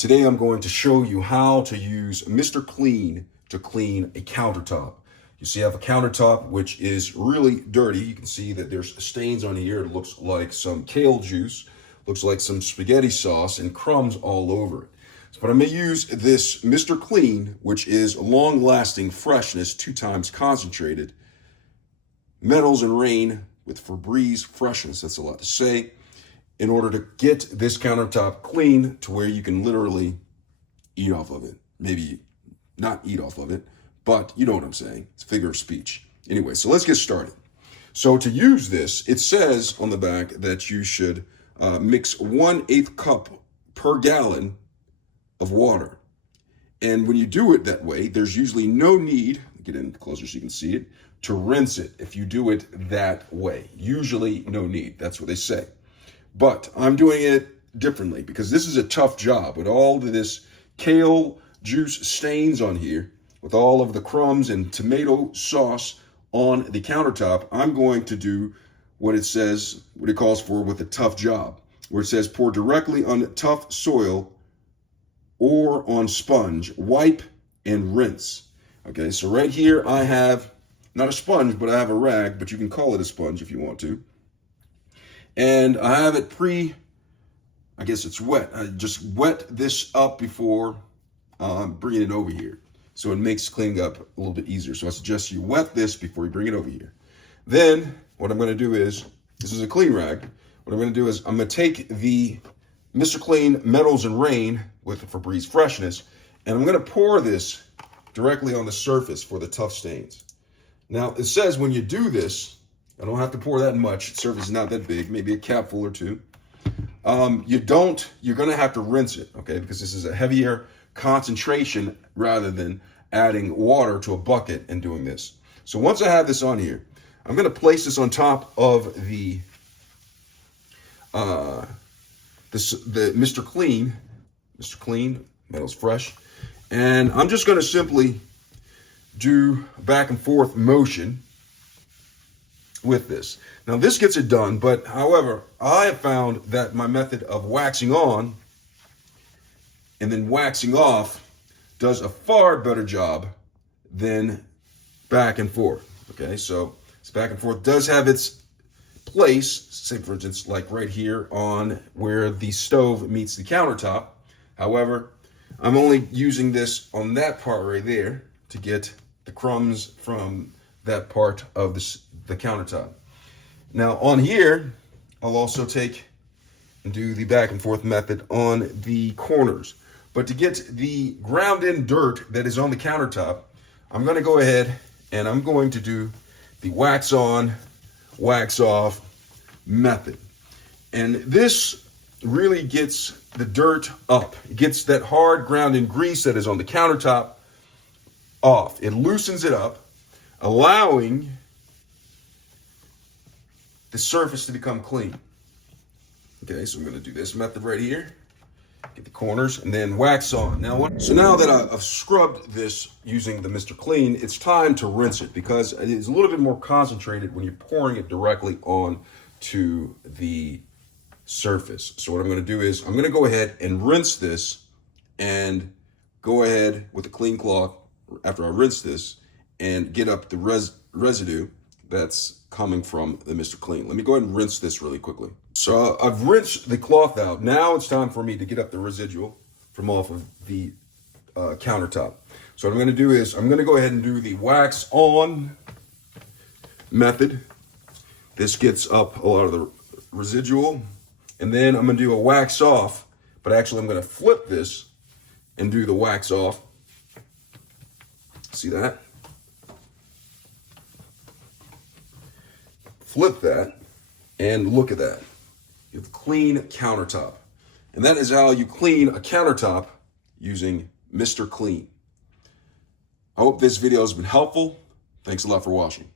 Today I'm going to show you how to use Mr. Clean to clean a countertop. You see I have a countertop which is really dirty. You can see that there's stains on here. It looks like some kale juice, looks like some spaghetti sauce and crumbs all over it. But I'm going to use this Mr. Clean, which is long-lasting freshness, 2 times concentrated, metals and rain with Febreze freshness, that's a lot to say, in order to get this countertop clean to where you can literally eat off of it. Maybe not eat off of it, but you know what I'm saying. It's a figure of speech. Anyway, so let's get started. So to use this, it says on the back that you should mix 1/8 cup per gallon of water. And when you do it that way, there's usually no need, get in closer so you can see it, to rinse it if you do it that way. Usually no need, that's what they say. But I'm doing it differently because this is a tough job with all of this kale juice stains on here, with all of the crumbs and tomato sauce on the countertop. I'm going to do what it says, what it calls for with a tough job, where it says pour directly on tough soil or on sponge, wipe and rinse. Okay, so right here I have, not a sponge, but I have a rag, but you can call it a sponge if you want to. And I have it I guess it's wet. I just wet this up before bringing it over here. So it makes cleaning up a little bit easier. So I suggest you wet this before you bring it over here. Then what I'm gonna do is, this is a clean rag. What I'm gonna do is I'm gonna take the Mr. Clean Metals and Rain with Febreze freshness, and I'm gonna pour this directly on the surface for the tough stains. Now it says when you do this, I don't have to pour that much. The surface is not that big, maybe a capful or two. You're gonna have to rinse it, okay? Because this is a heavier concentration rather than adding water to a bucket and doing this. So once I have this on here, I'm gonna place this on top of the Mr. Clean, Metals Fresh. And I'm just gonna simply do back and forth motion with this. Now this gets it done, but however, I have found that my method of waxing on and then waxing off does a far better job than back and forth. Okay, so this back and forth does have its place, say for instance, like right here on where the stove meets the countertop. However, I'm only using this on that part right there to get the crumbs from that part of the countertop. Now on here, I'll also take and do the back and forth method on the corners. But to get the ground in dirt that is on the countertop, I'm gonna go ahead and I'm going to do the wax on, wax off method. And this really gets the dirt up. It gets that hard ground in grease that is on the countertop off. It loosens it up, allowing the surface to become clean. Okay, so I'm gonna do this method right here. Get the corners and then wax on. So now that I've scrubbed this using the Mr. Clean, it's time to rinse it because it is a little bit more concentrated when you're pouring it directly on to the surface. So what I'm gonna do is I'm gonna go ahead and rinse this and go ahead with a clean cloth after I rinse this and get up the residue that's coming from the Mr. Clean. Let me go ahead and rinse this really quickly. So I've rinsed the cloth out. Now it's time for me to get up the residual from off of the countertop. So what I'm gonna do is I'm gonna go ahead and do the wax on method. This gets up a lot of the residual. And then I'm gonna do a wax off, but actually I'm gonna flip this and do the wax off. See that? Flip that, and look at that. You have a clean countertop. And that is how you clean a countertop using Mr. Clean. I hope this video has been helpful. Thanks a lot for watching.